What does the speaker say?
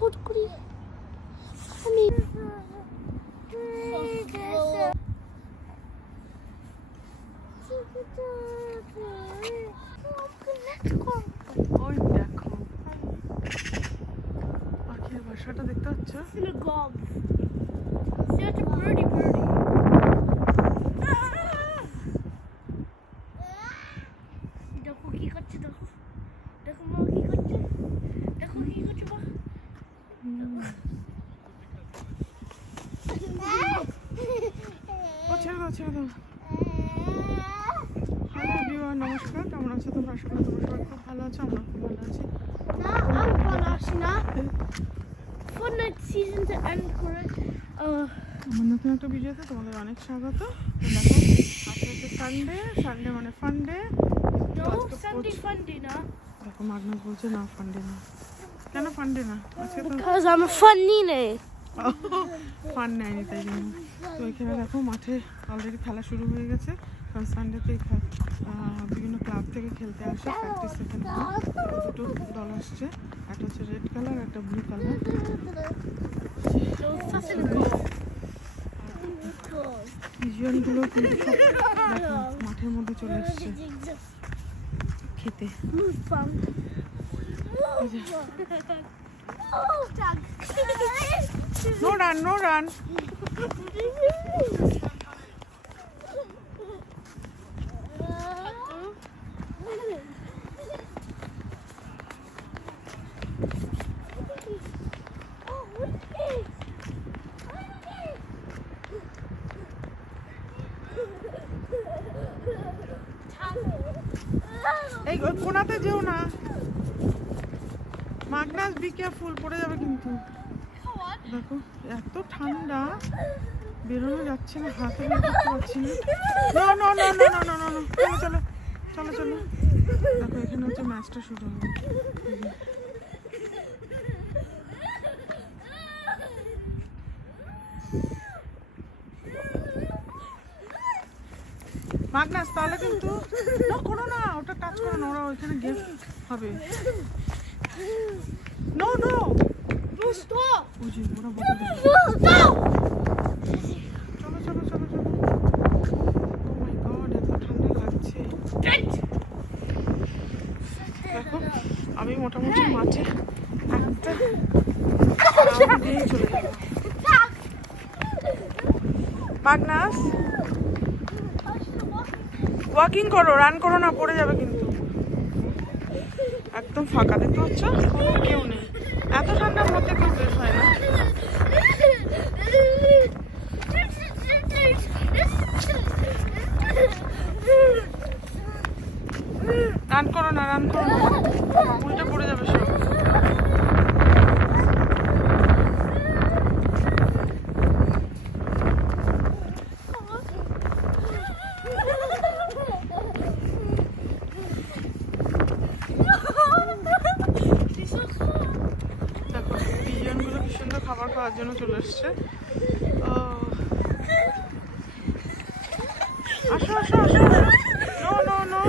কুড়কুড়ি আমি ওই দেখো পাখির বাসাটা দেখতে পাচ্ছ? দেখো কি করছে, দেখো দেখো মা কি করছে, দেখো কি করছে মা। ছেড়ে দাও। হ্যালো এভরিওয়ান, নমস্কার। কেমন আছো তোমরা? আশা করি তোমরা সবাই খুব ভালো আছো। আমরা খুব ভালো আছি। আমি ভালো আছি না। ফোরটনাইট সিজনটা এন্ড করে আমার নতুন একটা ভিডিওতে তোমাদের অনেক স্বাগত। তো দেখো আজকে হচ্ছে সানডে মানে ফান্ডে। সানডে ফান্ডে না। দেখো মাগনাস বলছে না ফান্ডে না। কেন ফান্ডে না? আজকে তো Because I'm a funny name. Fun নেয়নি তাই জন্য। তো এখানে দেখো মাঠে অলরেডি খেলা শুরু হয়ে গেছে, কারণ সানডেতে বিভিন্ন ক্লাব থেকে খেলতে আসে প্র্যাকটিস। এখানে দুটো দল আসছে, একটা হচ্ছে রেড কালার একটা ব্লু কালার। পিজিয়নগুলো কিন্তু সব দেখো মাঠের মধ্যে চলে এসছে খেতে। No run, no run. এই কোনাতে যেও না মাগনাস, বি কেয়ারফুল, পড়ে যাবে কিন্তু। দেখো এত ঠান্ডা, বেরোনো যাচ্ছে না, হাতে বের করতে পারছি না। চলো চলো চলো। দেখো এখানে হচ্ছে ম্যাচটা শুরু হবে। মাগনাস তাহলে কিন্তু করো না, ওটা টাচ করো না, ওরা ওইখানে গেম হবে। No no No, stop. বুঝি ওরা বলে দেবে। No, stop. চলো চলো চলো চলো। ও মাই গড, এত ঠান্ডা লাগছে। দেখো আমি মোটামুটি মাঠে একটা রাউন্ড দিয়ে চলে যাবো। মাগনাস ওয়াকিং করো, রান করো না, পড়ে যাবে কিন্তু। একদম ফাঁকা দেখতে পাচ্ছ, কোনো কেউ নেই। এত ঠান্ডার মধ্যে কেউ বের হয় না। রান করো না, রান করো না, উল্টে পড়ে যাবে সব। দেখো পিজিয়নগুলো কি সুন্দর খাবার খাওয়ার জন্য চলে এসছে। আসো আসো আসো। No no no.